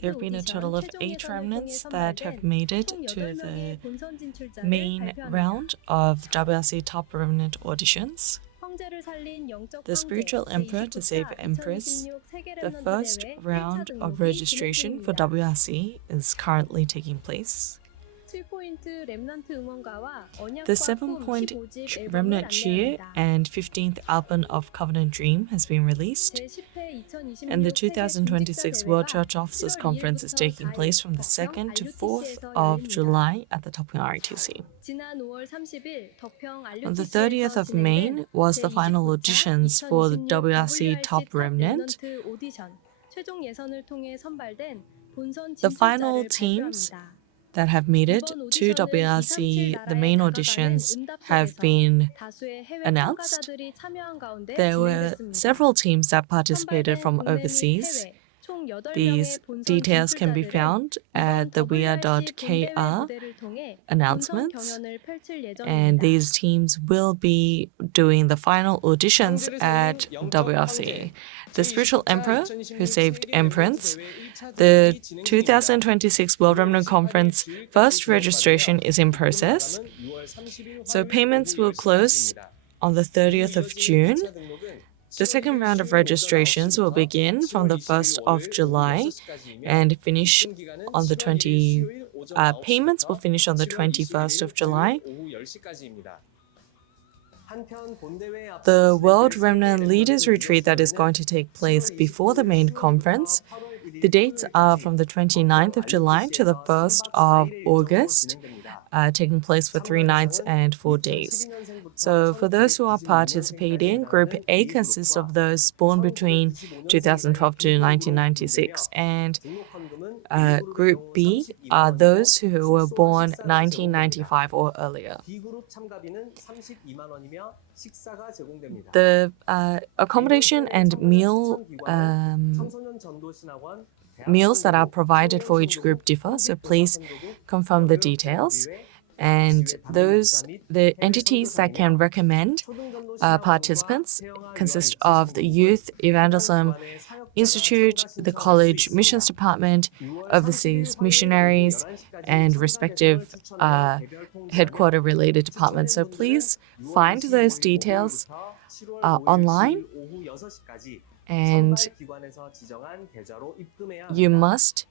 There have been a total of 8 remnants that have made it to the main round of WRC Top Remnant auditions. The Spiritual Emperor to Save Empress. The first round of registration for WRC is currently taking place. The 7-point Remnant Cheer and 15th album of Covenant Dream has been released, and the 2026 World Church Officers Conference is taking place from the 2nd to 4th of July at the Topyeong RTC. On the 30th of May was the final auditions for the WRC Top Remnant. The final teams that have made it to WRC, the main auditions have been announced. There were several teams that participated from overseas. These details can be found at the weare.kr announcements, and these teams will be doing the final auditions at WRC. The Spiritual Emperor Who Saved Empress. The 2026 World Remnant Conference first registration is in process, so payments will close on the 30th of June. The second round of registrations will begin from the 1st of July and finish on the payments will finish on the 21st of July. The World Remnant Leaders Retreat that is going to take place before the main conference. The dates are from the 29th of July to the 1st of August, taking place for 3 nights and 4 days. So for those who are participating, Group A consists of those born between 2012 to 1996, and Group B are those who were born 1995 or earlier. The accommodation and meals that are provided for each group differ, so please confirm the details. And the entities that can recommend participants consist of the Youth Evangelism Institute, the College Missions Department, Overseas Missionaries, and respective headquarter-related departments. So please find those details online, and you must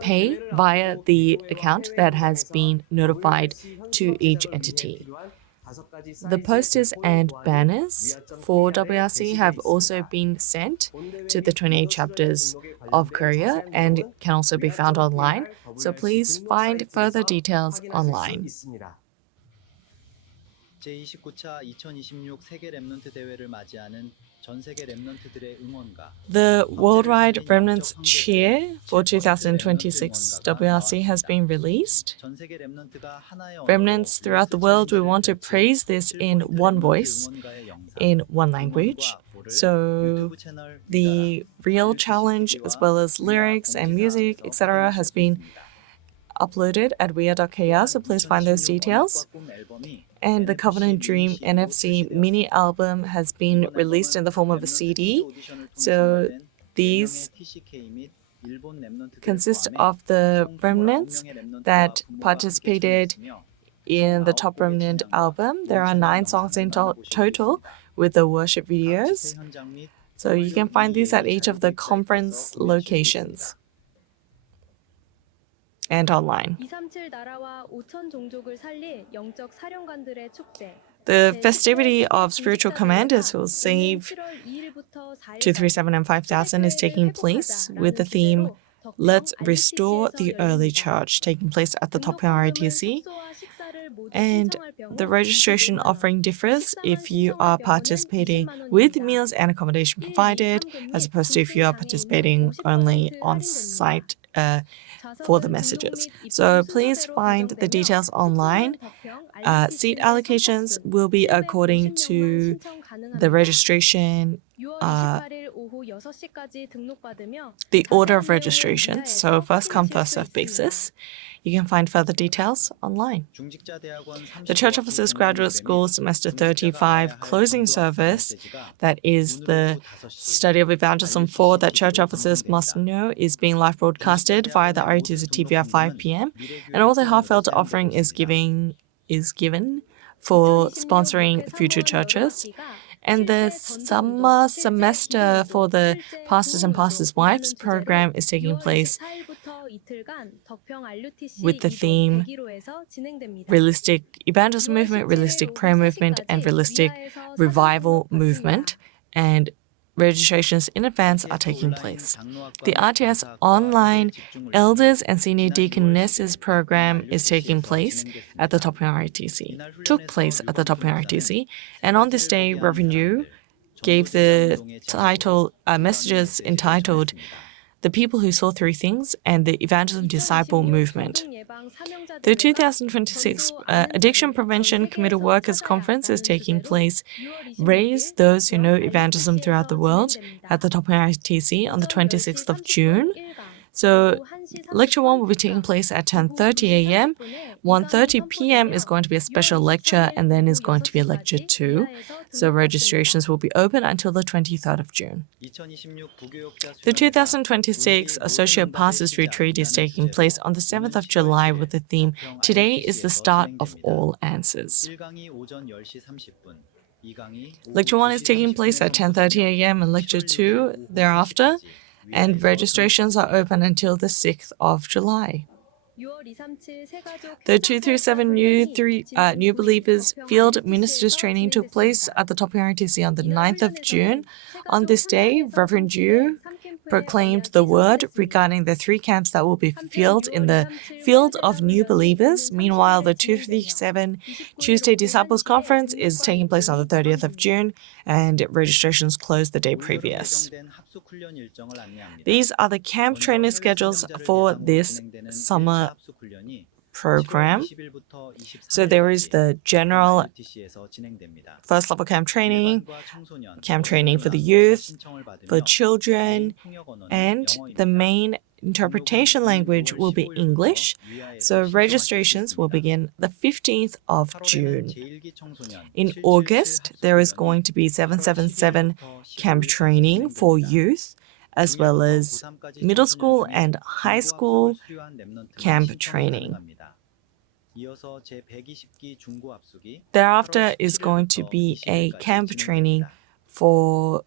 pay via the account that has been notified to each entity. The posters and banners for WRC have also been sent to the 28 chapters of Korea and can also be found online, so please find further details online. 제29차 2026 세계 랩넌트 대회를 맞이하는 전 세계 랩넌트들의 응원가. The Worldwide Remnants Cheer for 2026 WRC has been released. 전 세계 랩넌트가 하나의 Remnants throughout the world, we want to praise this in one voice, in one language. So the real challenge, as well as lyrics and music, etc., has been uploaded at weare.kr, so please find those details. And the Covenant Dream NFC mini album has been released in the form of a CD. So these consist of the remnants that participated in the Top Remnant album. There are 9 songs in total with the worship videos. So you can find these at each of the conference locations and online. The festivity of spiritual commanders who will save 237 and 5,000 is taking place with the theme Let's Restore the Early Church, taking place at the Topyeong RTC. And the registration offering differs if you are participating with meals and accommodation provided, as opposed to if you are participating only on site for the messages. So please find the details online. Seat allocations will be according to the registration, the order of registration, so first come, first serve basis. You can find further details online. The Church Officers Graduate School Semester 35 closing service, that is the study of evangelism 4 that church officers must know, is being live broadcasted via the RUTC TV at 5 p.m. And all the heartfelt offering is given for sponsoring future churches. And the summer semester for the Pastors and Pastors' Wives program is taking place with the theme Realistic Evangelism Movement, Realistic Prayer Movement, and Realistic Revival Movement. And registrations in advance are taking place. The RTS Online Elders and Senior Deaconesses program is taking place at the Topping took place at the Topping RTC, and on this day, Reverend Yu gave the title messages entitled The People Who Saw Three Things and the Evangelism Disciple Movement. The 2026 Addiction Prevention Committee Workers Conference is taking place. Raise Those Who Know Evangelism Throughout the World at the Topping RTC on the 26th of June. So lecture 1 will be taking place at 10:30 a.m. 1:30 p.m. is going to be a special lecture, and then is going to be lecture 2. So registrations will be open until the 23rd of June. The 2026 Associate Pastors Retreat is taking place on the 7th of July with the theme, Today is the Start of All Answers. Lecture 1 is taking place at 10:30 a.m. and lecture 2 thereafter, and registrations are open until the 6th of July. The 237 New Believers Field Ministers Training took place at the Topping RTC on the 9th of June. On this day, Reverend Yu proclaimed the word regarding the 3 camps that will be filled in the field of new believers. Meanwhile, the 237 Tuesday Disciples Conference is taking place on the 30th of June, and registrations closed the day previous. These are the camp training schedules for this summer program. So there is the general first level camp training for the youth, for children, and the main interpretation language will be English. So registrations will begin the 15th of June. In August, there is going to be 777 camp training for youth, as well as middle school and high school camp training. Thereafter is going to be a camp training for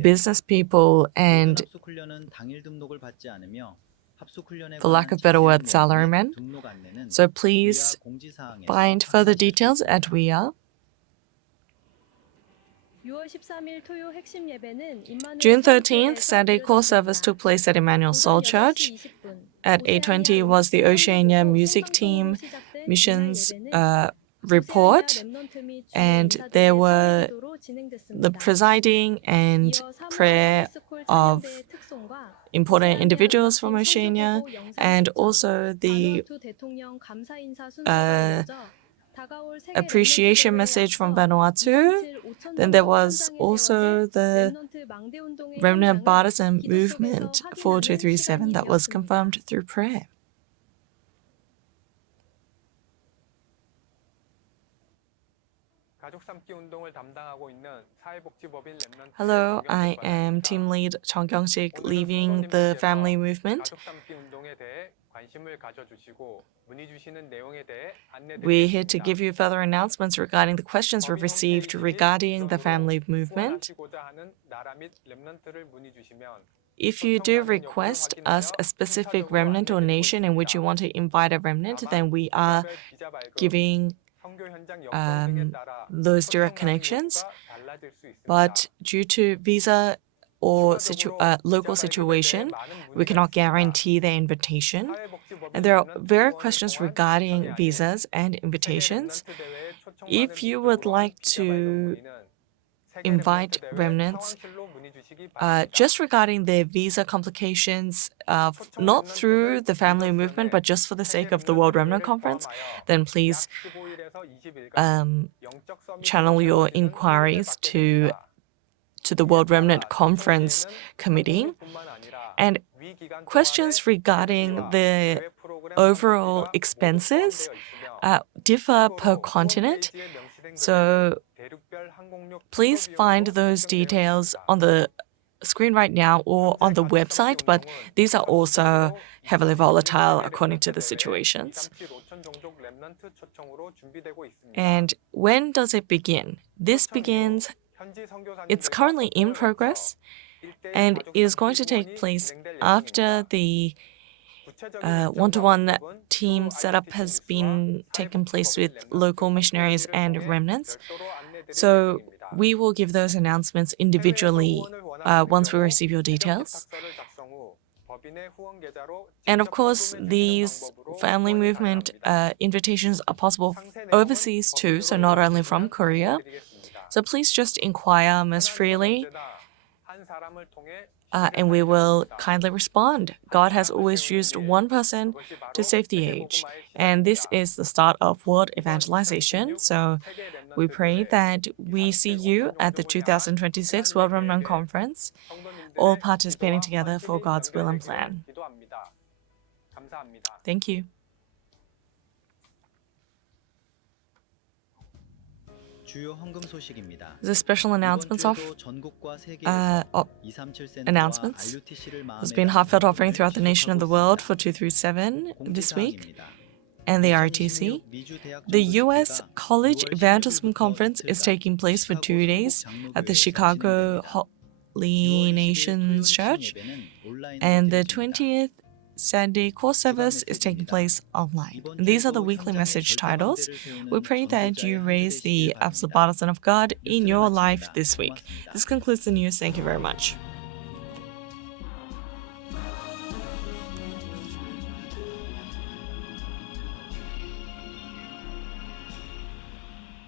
business people and, for lack of better word, salarymen. So please find further details at WEA. June 13th, Sunday core service took place at Emmanuel Soul Church. At 8:20 was the Oceania Music Team missions report, and there were the presiding and prayer of important individuals from Oceania, and also the appreciation message from Vanuatu. Then there was also the Remnant Partisan Movement 4237 that was confirmed through prayer. Hello, I am Team Lead Chong Kyung-sik, leading the family movement. We're here to give you further announcements regarding the questions we've received regarding the family movement. If you do request us a specific remnant or nation in which you want to invite a remnant, then we are giving those direct connections. But due to visa or local situation, we cannot guarantee the invitation. And there are various questions regarding visas and invitations. If you would like to invite remnants, just regarding the visa complications, not through the family movement, but just for the sake of the World Remnant Conference, then please channel your inquiries to to the World Remnant Conference Committee. And questions regarding the overall expenses differ per continent. So please find those details on the screen right now or on the website, but these are also heavily volatile according to the situations. And when does it begin? This begins, it's currently in progress, and is going to take place after the one-to-one team setup has been taken place with local missionaries and remnants. So we will give those announcements individually once we receive your details. And of course, these family movement invitations are possible overseas too, so not only from Korea. So please just inquire most freely, and we will kindly respond. God has always used one person to save the age, and this is the start of world evangelization. So we pray that we see you at the 2026 World Remnant Conference, all participating together for God's will and plan. Thank you. The special announcements announcements. There's been heartfelt offering throughout the nation and the world for 2 through 7 this week, and the RTC. The U.S. College Evangelism Conference is taking place for 2 days at the Chicago Holy Nations Church, and the 20th Saturday core service is taking place online. These are the weekly message titles. We pray that you raise the absolute partisan of God in your life this week. This concludes the news. Thank you very much.